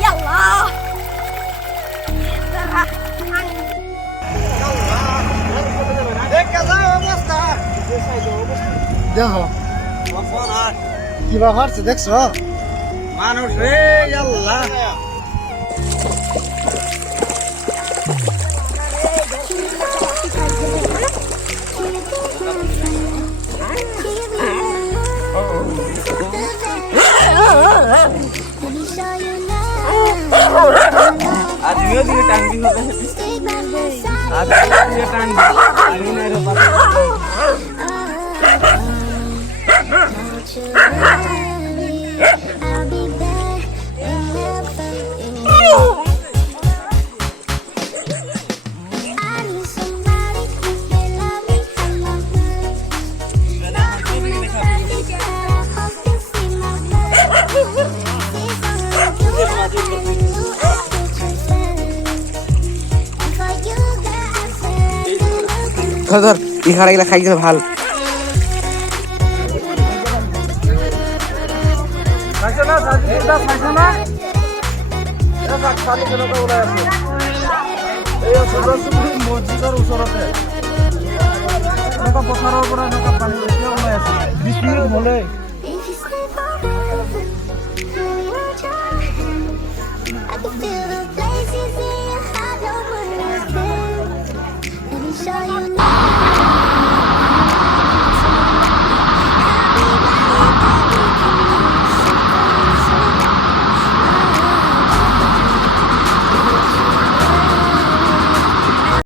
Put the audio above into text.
Yallah. দেখো কিবা করছে দেখছো মানুষ রে আল্লাহ আজমিও দিকে টাঙ্গি হবে আজমিও দিকে টাঙ্গি আমি না রে বাবা ধর ধর ইহারা গেলে খাই ভাল খাইছে না সাজিদা খাইছে না এটা সালি কেন তো ওলাই আছে এই সদস্যপুর মসজিদের ওচৰতে এনেকা পথাৰৰ পৰা এনেকা পানী ওলাই আছে 20 মিনিট হ'লে